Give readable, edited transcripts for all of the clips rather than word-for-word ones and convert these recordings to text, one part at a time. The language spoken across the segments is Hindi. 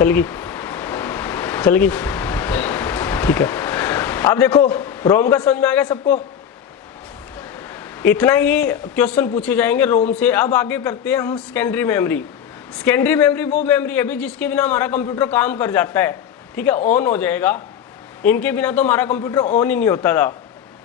चल गई, ठीक है। अब देखो रोम का समझ में आ गया सबको, इतना ही क्वेश्चन पूछे जाएंगे रोम से। अब आगे करते हैं हम सेकेंडरी मेमोरी। सेकेंडरी मेमोरी वो मेमोरी है भी जिसके बिना हमारा कंप्यूटर काम कर जाता है, ठीक है, ऑन हो जाएगा। इनके बिना तो हमारा कंप्यूटर ऑन ही नहीं होता था,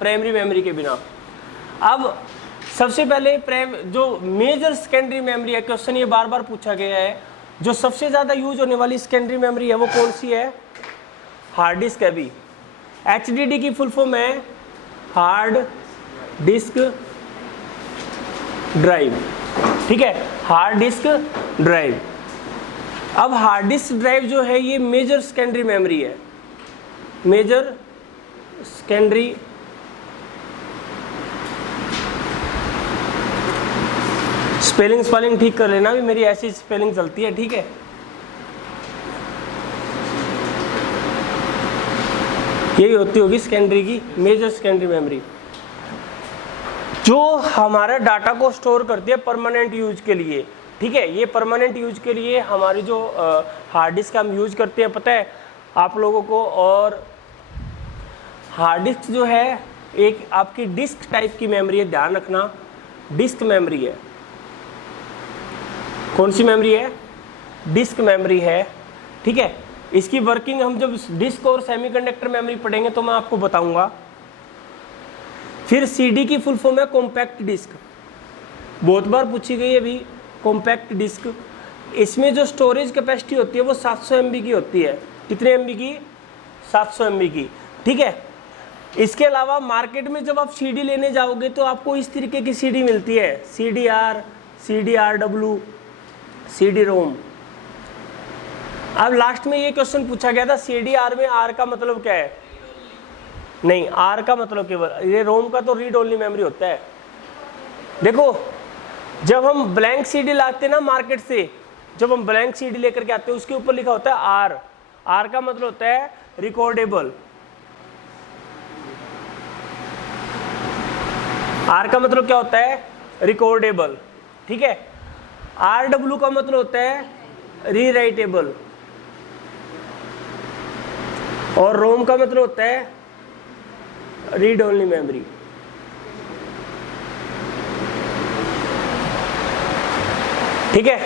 प्राइमरी मेमोरी के बिना। अब सबसे पहले जो मेजर सेकेंडरी मेमोरी है, क्वेश्चन ये बार बार पूछा गया है, जो सबसे ज़्यादा यूज होने वाली सेकेंडरी मेमोरी है वो कौन सी है? हार्ड डिस्क है भी। HDD की फुल फॉर्म है हार्ड डिस्क ड्राइव, ठीक है, हार्ड डिस्क ड्राइव। अब हार्ड डिस्क ड्राइव जो है ये मेजर सेकेंडरी मेमोरी है, मेजर सेकेंडरी स्पेलिंग ठीक कर लेना भी, मेरी ऐसी स्पेलिंग चलती है, ठीक है। यही होती होगी सेकेंडरी की, मेजर सेकेंडरी मेमोरी, जो हमारा डाटा को स्टोर करती है परमानेंट यूज के लिए, ठीक है। ये परमानेंट यूज के लिए हमारी जो हार्ड डिस्क हम यूज करते हैं पता है आप लोगों को। और हार्ड डिस्क जो है एक आपकी डिस्क टाइप की मेमोरी है, ध्यान रखना, डिस्क मेमोरी है। कौन सी मेमोरी है? डिस्क मेमोरी है, ठीक है। इसकी वर्किंग हम जब डिस्क और सेमीकंडक्टर मेमोरी पढ़ेंगे तो मैं आपको बताऊंगा। फिर सीडी की फुल फॉर्म है कॉम्पैक्ट डिस्क, बहुत बार पूछी गई है भी कॉम्पैक्ट डिस्क। इसमें जो स्टोरेज कैपेसिटी होती है वो 700 MB की होती है। कितने MB की? 700 MB की, ठीक है। इसके अलावा मार्केट में जब आप सीडी लेने जाओगे तो आपको इस तरीके की सीडी मिलती है, CDR, CDRW, CD-ROM। अब लास्ट में ये क्वेश्चन पूछा गया था CDR में R का मतलब क्या है? नहीं, R का मतलब केवल, ये रोम का तो रीड ओनली मेमोरी होता है। देखो जब हम ब्लैंक सीडी लाते हैं ना मार्केट से, जब हम ब्लैंक सीडी लेकर के आते हैं उसके ऊपर लिखा होता है R। R का मतलब होता है रिकॉर्डेबल। R का मतलब क्या होता है? रिकॉर्डेबल, ठीक है। RW का मतलब होता है रीराइटेबल, और रोम का मतलब होता है रीड ओनली मेमोरी। ठीक है,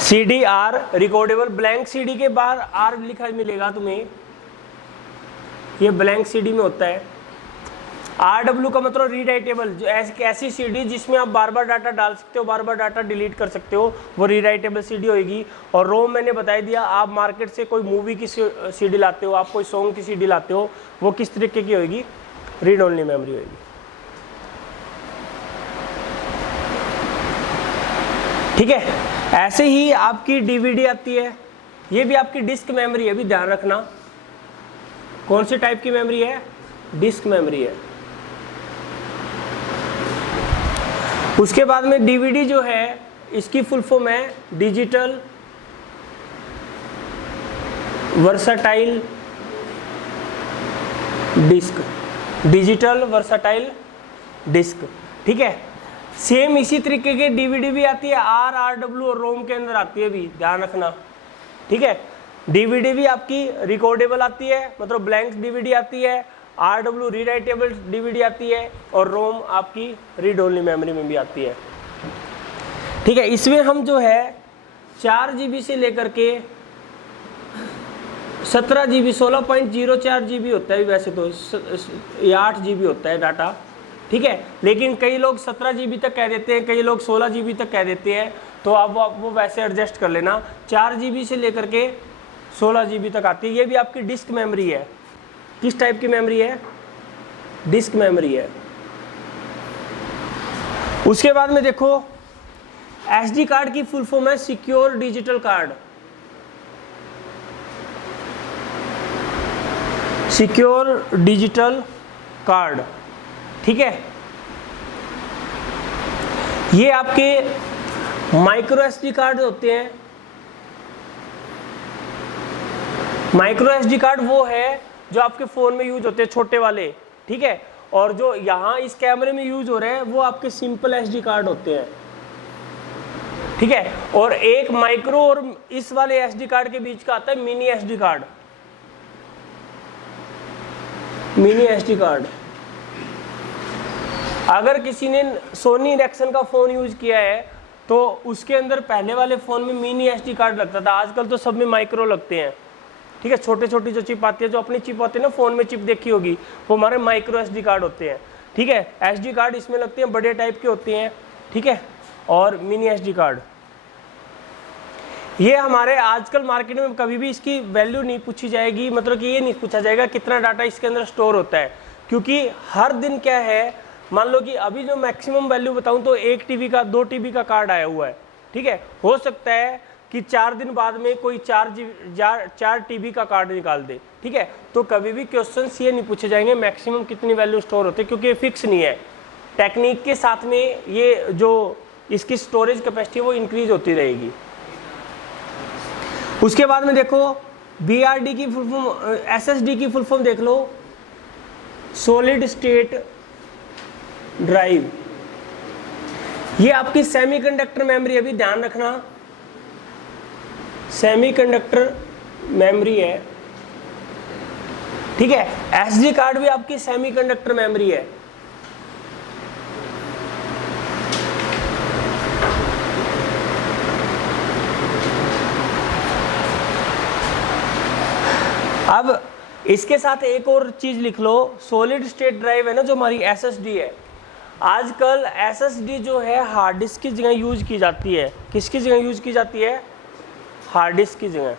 CDR रिकॉर्डेबल, ब्लैंक सीडी के बाहर R लिखा मिलेगा तुम्हें, ये ब्लैंक सीडी में होता है। RW का मतलब रीराइटेबल, जो ऐसी सीडी जिसमें आप बार बार डाटा डाल सकते हो, बार बार डाटा डिलीट कर सकते हो, वो रीराइटेबल सीडी होगी। और रोम मैंने बता दिया, आप मार्केट से कोई मूवी की सीडी लाते हो, आप कोई सॉन्ग की सीडी लाते हो, वो किस तरीके की होगी? रीड ओनली मेमोरी होगी, ठीक है। ऐसे ही आपकी DVD आती है, ये भी आपकी डिस्क मेमोरी है, भी ध्यान रखना। कौन सी टाइप की मेमोरी है? डिस्क मेमोरी है। उसके बाद में DVD जो है इसकी फुल फॉर्म है digital versatile disc, digital versatile disc, ठीक है। सेम इसी तरीके के DVD भी आती है, RW और रोम के अंदर आती है, भी ध्यान रखना, ठीक है। DVD भी आपकी रिकॉर्डेबल आती है, मतलब ब्लैंक DVD आती है, RW रीराइटेबल DVD आती है, और रोम आपकी रीड ओनली मेमोरी में भी आती है, ठीक है। इसमें हम जो है 4 GB से लेकर के 17 GB, 16.04 GB होता है वैसे तो, या 8 GB होता है डाटा, ठीक है। लेकिन कई लोग 17 GB तक कह देते हैं, कई लोग 16 GB तक कह देते हैं, तो आप वो वैसे एडजस्ट कर लेना। 4 GB से लेकर के 16 GB तक आती है। ये भी आपकी डिस्क मेमोरी है। किस टाइप की मेमोरी है? डिस्क मेमोरी है। उसके बाद में देखो SD कार्ड की फुल फॉर्म है secure digital card, secure digital card, ठीक है। ये आपके माइक्रो SD कार्ड होते हैं। माइक्रो SD कार्ड वो है जो आपके फोन में यूज होते हैं, छोटे वाले, ठीक है। और जो यहाँ इस कैमरे में यूज हो रहे हैं वो आपके सिंपल SD कार्ड होते हैं, ठीक है। और एक माइक्रो और इस वाले एसडी कार्ड के बीच का आता है mini SD card. Mini SD card, अगर किसी ने सोनी इरेक्शन का फोन यूज किया है तो उसके अंदर पहले वाले फोन में मिनी एसडी कार्ड लगता था, आजकल तो सब में माइक्रो लगते हैं। ठीक है, छोटे छोटी जो चिप आती है, जो अपनी चिप होती है ना, फोन में चिप देखी होगी, वो हमारे माइक्रो एसडी कार्ड होते हैं। ठीक है, एसडी कार्ड इसमें लगते हैं, बड़े टाइप के होते हैं। ठीक है, और मिनी एसडी कार्ड ये हमारे आजकल मार्केट में कभी भी इसकी वैल्यू नहीं पूछी जाएगी, मतलब कि ये नहीं पूछा जाएगा कितना डाटा इसके अंदर स्टोर होता है, क्योंकि हर दिन क्या है, मान लो कि अभी जो मैक्सिमम वैल्यू बताऊं तो 1 टीबी का 2 टीबी का कार्ड आया हुआ है। ठीक है, हो सकता है कि 4 दिन बाद में कोई 4 टीबी का कार्ड निकाल दे। ठीक है, तो कभी भी क्वेश्चंस ये नहीं पूछे जाएंगे मैक्सिमम कितनी वैल्यू स्टोर होती है, क्योंकि ये फिक्स नहीं है। टेक्निक के साथ में ये जो इसकी स्टोरेज कैपेसिटी है वो इंक्रीज होती रहेगी। उसके बाद में देखो BRD की फुल फॉर्म, SSD की फुल फॉर्म देख लो, सॉलिड स्टेट ड्राइव। ये आपकी सेमीकंडक्टर मेमोरी, अभी ध्यान रखना, सेमीकंडक्टर मेमोरी है। ठीक है, SD कार्ड भी आपकी सेमीकंडक्टर मेमोरी है। अब इसके साथ एक और चीज लिख लो, सॉलिड स्टेट ड्राइव है ना, जो हमारी SSD है। आजकल SSD जो है हार्ड डिस्क की जगह यूज की जाती है। किसकी जगह यूज की जाती है? हार्ड डिस्क की जगह।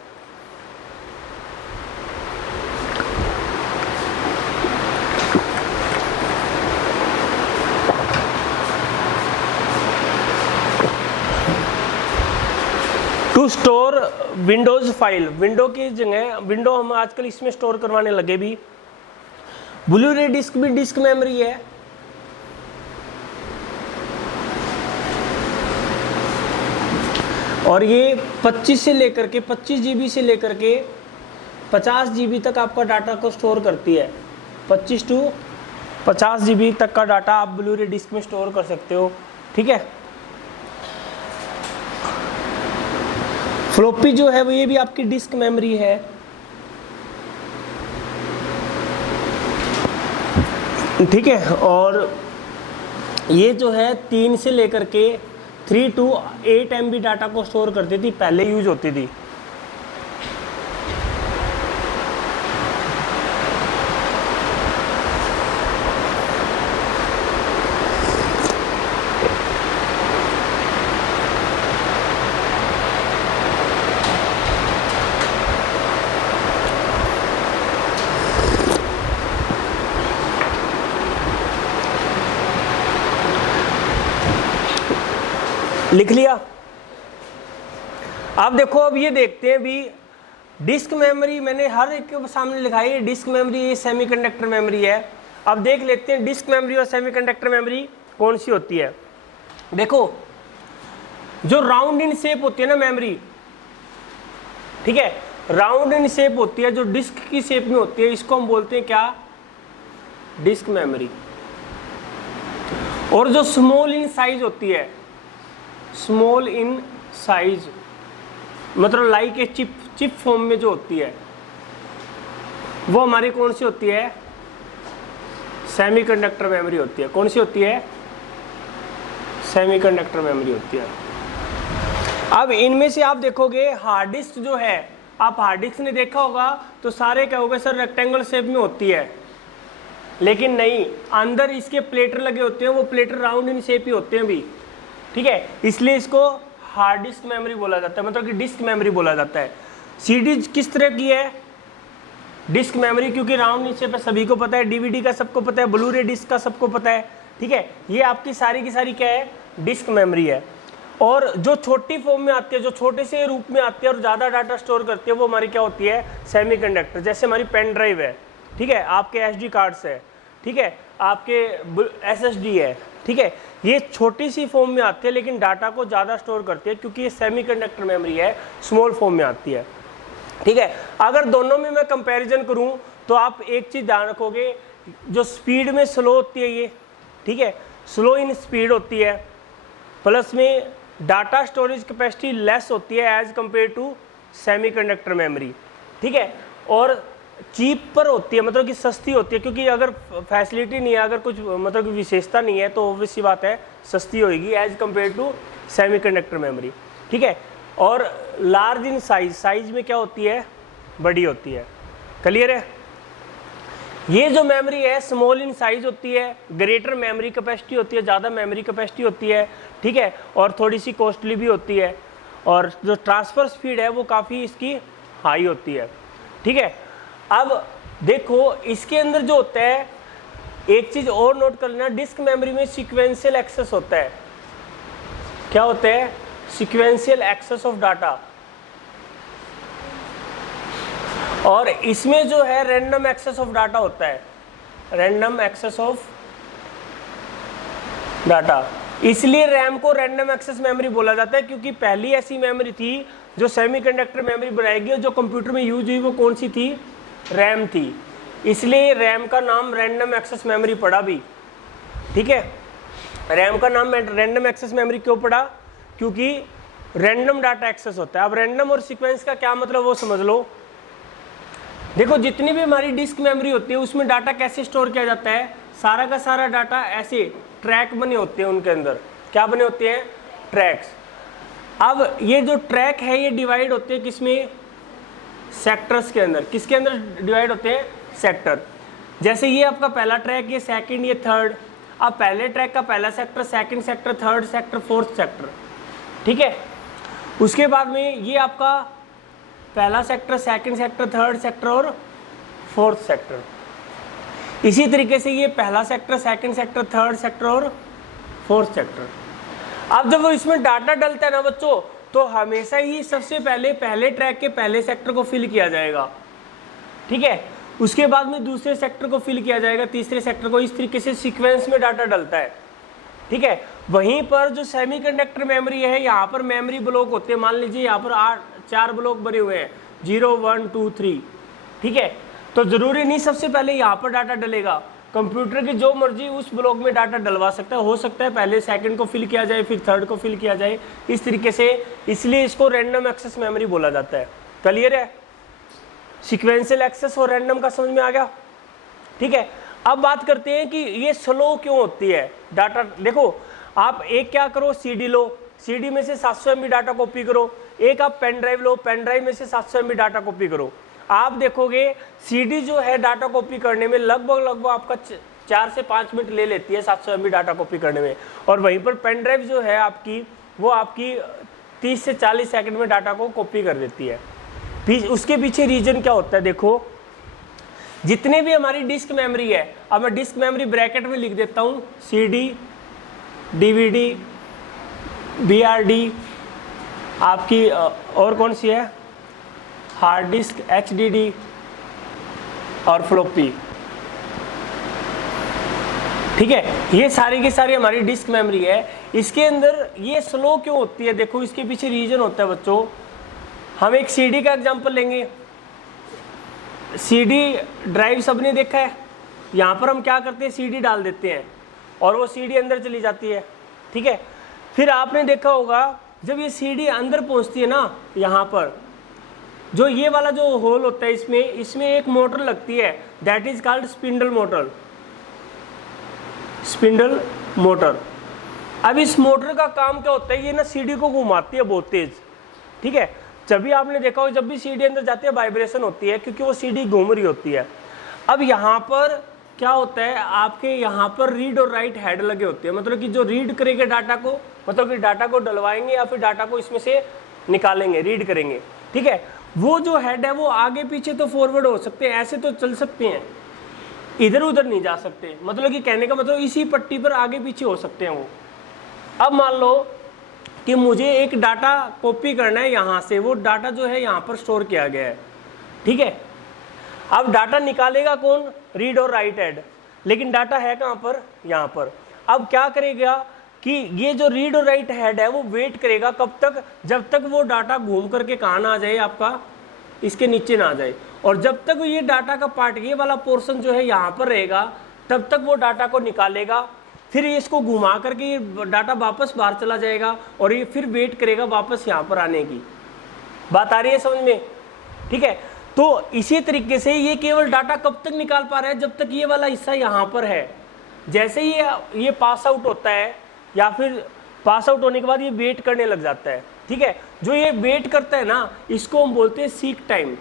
To store Windows file, window की जगह, विंडो हम आजकल इसमें स्टोर करवाने लगे भी। ब्लू रे डिस्क भी डिस्क मेमोरी है। और ये 25 से लेकर के 25 GB से लेकर के 50 GB तक आपका डाटा को स्टोर करती है। 25 to 50 GB तक का डाटा आप ब्लू रे डिस्क में स्टोर कर सकते हो। ठीक है, फ्लॉपी जो है वो ये भी आपकी डिस्क मेमोरी है। ठीक है, और ये जो है 3 से लेकर के 3 to 8 MB डाटा को स्टोर करती थी, पहले यूज होती थी। लिख लिया। अब देखो, अब ये देखते हैं भी डिस्क मेमोरी, मैंने हर एक के सामने लिखा है डिस्क मेमोरी, ये सेमीकंडक्टर मेमोरी है। अब देख लेते हैं डिस्क मेमोरी और सेमीकंडक्टर मेमोरी कौन सी होती है। देखो, जो राउंड इन शेप होती है ना मेमोरी, ठीक है, राउंड इन शेप होती है, जो डिस्क की शेप में होती है, इसको हम बोलते हैं क्या? Disk memory. और जो स्मॉल इन साइज होती है, स्मॉल इन साइज मतलब लाइक ए चिप फॉर्म में जो होती है, वो हमारी कौन सी होती है? सेमीकंडक्टर मेमोरी होती है। कौन सी होती है? सेमीकंडक्टर मेमोरी होती है। अब इनमें से आप देखोगे हार्ड डिस्क जो है, आप हार्ड डिस्क ने देखा होगा तो सारे कहोगे सर रेक्टेंगल शेप में होती है, लेकिन नहीं, अंदर इसके प्लेटर लगे होते हैं, वो प्लेटर राउंड इन शेप ही होते हैं भी। ठीक है, इसलिए इसको हार्ड डिस्क मेमोरी बोला जाता है, मतलब कि डिस्क मेमोरी बोला जाता है। सीडी किस तरह की है? डिस्क मेमोरी, क्योंकि राउंड नीचे पे सभी को पता है, डीवीडी का सबको पता है, ब्लू रे डिस्क का सबको पता है। ठीक है, ये आपकी सारी की सारी क्या है? डिस्क मेमोरी है। और जो छोटी फॉर्म में आती है, जो छोटे से रूप में आती है और ज़्यादा डाटा स्टोर करती है, वो हमारी क्या होती है? सेमीकंडक्टर। जैसे हमारी पेन ड्राइव है, ठीक है, आपके SD कार्ड्स है, ठीक है, आपके SSD है। ठीक है, ये छोटी सी फॉर्म में आती है लेकिन डाटा को ज़्यादा स्टोर करती है, क्योंकि ये सेमीकंडक्टर मेमोरी है, स्मॉल फॉर्म में आती है। ठीक है, अगर दोनों में मैं कंपैरिजन करूं तो आप एक चीज़ ध्यान रखोगे, जो स्पीड में स्लो होती है ये, ठीक है, स्लो इन स्पीड होती है, प्लस में डाटा स्टोरेज कैपेसिटी लेस होती है as compare to semiconductor memory, ठीक है, और चीप पर होती है, मतलब कि सस्ती होती है, क्योंकि अगर फैसिलिटी नहीं है, अगर कुछ मतलब कि विशेषता नहीं है, तो ऑब्वियस सी बात है सस्ती होगी as compare to semiconductor memory, ठीक है। और लार्ज इन साइज, साइज में क्या होती है, बड़ी होती है। क्लियर है। ये जो मेमोरी है स्मॉल इन साइज होती है, ग्रेटर मेमोरी कैपेसिटी होती है, ज़्यादा मेमोरी कैपेसिटी होती है, ठीक है, और थोड़ी सी कॉस्टली भी होती है, और जो ट्रांसफ़र स्पीड है वो काफ़ी इसकी हाई होती है, ठीक है। अब देखो इसके अंदर जो होता है, एक चीज़ और नोट कर लेना, डिस्क मेमोरी में सीक्वेंशियल एक्सेस होता है। क्या होता है? Sequential access of data. और इसमें जो है रैंडम एक्सेस ऑफ डाटा होता है, रैंडम एक्सेस ऑफ डाटा। इसलिए रैम को रैंडम एक्सेस मेमोरी बोला जाता है, क्योंकि पहली ऐसी मेमोरी थी जो सेमीकंडक्टर मेमोरी बनाएगी, और जो कंप्यूटर में यूज हुई वो कौन सी थी? रैम थी। इसलिए रैम का नाम रैंडम एक्सेस मेमोरी पड़ा भी, ठीक है। रैम का नाम रैंडम एक्सेस मेमोरी क्यों पड़ा? क्योंकि रैंडम डाटा एक्सेस होता है। अब रैंडम और सीक्वेंस का क्या मतलब वो समझ लो। देखो जितनी भी हमारी डिस्क मेमोरी होती है उसमें डाटा कैसे स्टोर किया जाता है? सारा का सारा डाटा ऐसे ट्रैक बने होते हैं, उनके अंदर क्या बने होते हैं? ट्रैक्स। अब ये जो ट्रैक है ये डिवाइड होते हैं किसमें? सेक्टर्स के अंदर। किसके अंदर डिवाइड होते हैं? सेक्टर। जैसे ये आपका पहला ट्रैक, ये सेकंड, ये थर्ड। अब पहले ट्रैक का पहला sector, second sector, third sector, fourth sector, ठीक है। उसके बाद में ये आपका पहला sector, second sector, third sector और फोर्थ सेक्टर। इसी तरीके से ये पहला sector, second sector, third sector और फोर्थ सेक्टर। अब जब वो इसमें डाटा डलता है ना बच्चों, तो हमेशा ही सबसे पहले पहले ट्रैक के पहले सेक्टर को फिल किया जाएगा, ठीक है। उसके बाद में दूसरे सेक्टर को फिल किया जाएगा, तीसरे सेक्टर को। इस तरीके से सीक्वेंस में डाटा डलता है, ठीक है। वहीं पर जो सेमीकंडक्टर मेमोरी है, यहाँ पर मेमोरी ब्लॉक होते हैं। मान लीजिए यहाँ पर 4 ब्लॉक बने हुए हैं, 0, 1, 2, 3, ठीक है। तो जरूरी नहीं सबसे पहले यहाँ पर डाटा डलेगा। कंप्यूटर की जो मर्जी उस ब्लॉक में डाटा डलवा सकता है। हो सकता है पहले सेकंड को फिल किया जाए, फिर थर्ड को फिल किया जाए, इस तरीके से। इसलिए इसको रैंडम एक्सेस मेमोरी बोला जाता है। क्लियर है? सीक्वेंशियल एक्सेस और रैंडम का समझ में आ गया, ठीक है। अब बात करते हैं कि ये स्लो क्यों होती है डाटा। देखो आप एक क्या करो, सीडी लो, सीडी में से 700 MB डाटा कॉपी करो। एक आप पेन ड्राइव लो, पेन ड्राइव में से 700 MB डाटा कॉपी करो। आप देखोगे सीडी जो है डाटा कॉपी करने में लगभग आपका 4 से 5 मिनट ले लेती है 700 MB डाटा कॉपी करने में। और वहीं पर पेन ड्राइव जो है आपकी, वो आपकी 30 से 40 सेकंड में डाटा को कॉपी कर देती है। उसके पीछे रीजन क्या होता है? देखो जितने भी हमारी डिस्क मेमोरी है, अब मैं डिस्क मेमोरी ब्रैकेट में लिख देता हूँ, CD, DVD, BRD, आपकी और कौन सी है, हार्ड डिस्क, HDD और फ्लॉपी, ठीक है। ये सारी की सारी हमारी डिस्क मेमोरी है। इसके अंदर ये स्लो क्यों होती है? देखो इसके पीछे रीजन होता है बच्चों। हम एक CD का एग्जांपल लेंगे। CD ड्राइव सबने देखा है। यहाँ पर हम क्या करते हैं, CD डाल देते हैं और वो CD अंदर चली जाती है, ठीक है। फिर आपने देखा होगा जब ये CD अंदर पहुँचती है ना, यहाँ पर जो ये वाला जो होल होता है, इसमें एक मोटर लगती है, that is called spindle motor. Spindle motor. अब इस मोटर का काम क्या होता है? ये ना CD को घुमाती है बहुत तेज, ठीक है। जब भी आपने देखा हो, जब भी CD अंदर जाती है वाइब्रेशन होती है, क्योंकि वो CD घूम रही होती है। अब यहाँ पर क्या होता है, आपके यहाँ पर रीड और राइट हेड लगे होते हैं, मतलब कि जो रीड करेंगे डाटा को, मतलब कि डाटा को डलवाएंगे या फिर डाटा को इसमें से निकालेंगे, रीड करेंगे, ठीक है। वो जो हेड है वो आगे पीछे तो फॉरवर्ड हो सकते हैं, ऐसे तो चल सकते हैं, इधर उधर नहीं जा सकते। मतलब कि कहने का मतलब इसी पट्टी पर आगे पीछे हो सकते हैं वो। अब मान लो कि मुझे एक डाटा कॉपी करना है यहाँ से, वो डाटा जो है यहाँ पर स्टोर किया गया है, ठीक है। अब डाटा निकालेगा कौन? रीड और राइट हेड। लेकिन डाटा है कहाँ पर? यहाँ पर। अब क्या करेगा कि ये जो रीड और राइट हेड है वो वेट करेगा कब तक? जब तक वो डाटा घूम करके कहाँ ना आ जाए, आपका इसके नीचे ना आ जाए। और जब तक ये डाटा का पार्ट, ये वाला पोर्शन जो है यहाँ पर रहेगा, तब तक वो डाटा को निकालेगा। फिर इसको घुमा करके ये डाटा वापस बाहर चला जाएगा और ये फिर वेट करेगा वापस यहाँ पर आने की। बात आ रही है समझ में? ठीक है, तो इसी तरीके से ये केवल डाटा कब तक निकाल पा रहा है, जब तक ये वाला हिस्सा यहाँ पर है। जैसे ये पास आउट होता है या फिर पास आउट होने के बाद ये वेट करने लग जाता है। ठीक है, जो ये वेट करता है ना, इसको हम बोलते हैं सीक टाइम।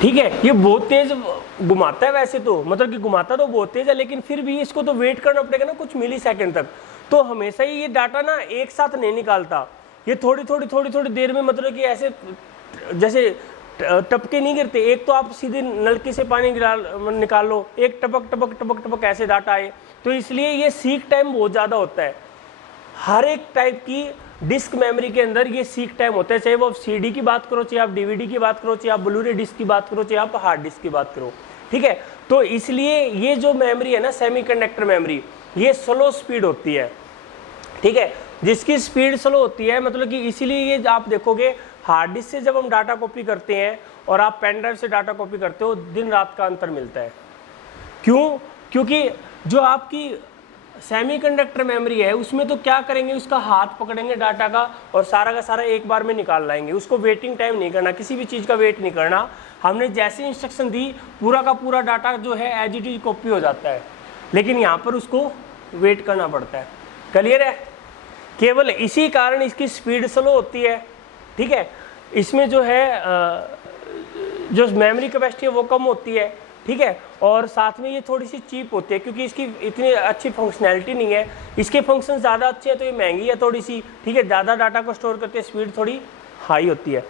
ठीक है, ये बहुत तेज घुमाता है वैसे तो, मतलब कि घुमाता तो बहुत तेज है, लेकिन फिर भी इसको तो वेट करना पड़ेगा ना कुछ मिली सेकेंड तक। तो हमेशा ही ये डाटा ना एक साथ नहीं निकालता, ये थोड़ी थोड़ी देर में, मतलब कि ऐसे जैसे टपके नहीं गिरते। एक तो आप सीधे नलकी से पानी निकाल लो, एक टपक टपक टपक टपक ऐसे डाटा आए, तो इसलिए ये सीक टाइम बहुत ज़्यादा होता है। हर एक टाइप की डिस्क मेमोरी के अंदर ये सीक टाइम होता है, चाहे वो आप सीडी की बात करो, चाहे आप डीवीडी की बात करो, चाहे आप ब्लूरे डिस्क की बात करो, चाहे आप हार्ड डिस्क की बात करो। ठीक है, तो इसलिए ये जो मेमोरी है ना, सेमीकंडक्टर मेमोरी, ये स्लो स्पीड होती है। ठीक है, जिसकी स्पीड स्लो होती है, मतलब कि इसीलिए ये आप देखोगे हार्ड डिस्क से जब हम डाटा कॉपी करते हैं और आप पेन ड्राइव से डाटा कॉपी करते हो, दिन रात का अंतर मिलता है। क्यों? क्योंकि जो आपकी सेमीकंडक्टर मेमोरी है उसमें तो क्या करेंगे, उसका हाथ पकड़ेंगे डाटा का और सारा का सारा एक बार में निकाल लाएंगे। उसको वेटिंग टाइम नहीं करना, किसी भी चीज़ का वेट नहीं करना। हमने जैसे इंस्ट्रक्शन दी, पूरा का पूरा डाटा जो है एज इट इज कॉपी हो जाता है, लेकिन यहाँ पर उसको वेट करना पड़ता है। क्लियर है? केवल इसी कारण इसकी स्पीड स्लो होती है। ठीक है, इसमें जो है जो मेमोरी कैपेसिटी है वो कम होती है। ठीक है, और साथ में ये थोड़ी सी चीप होती है क्योंकि इसकी इतनी अच्छी फंक्शनैलिटी नहीं है। इसके फंक्शन ज़्यादा अच्छे हैं तो ये महंगी है थोड़ी सी। ठीक है, ज़्यादा डाटा को स्टोर करते हैं, स्पीड थोड़ी हाई होती है।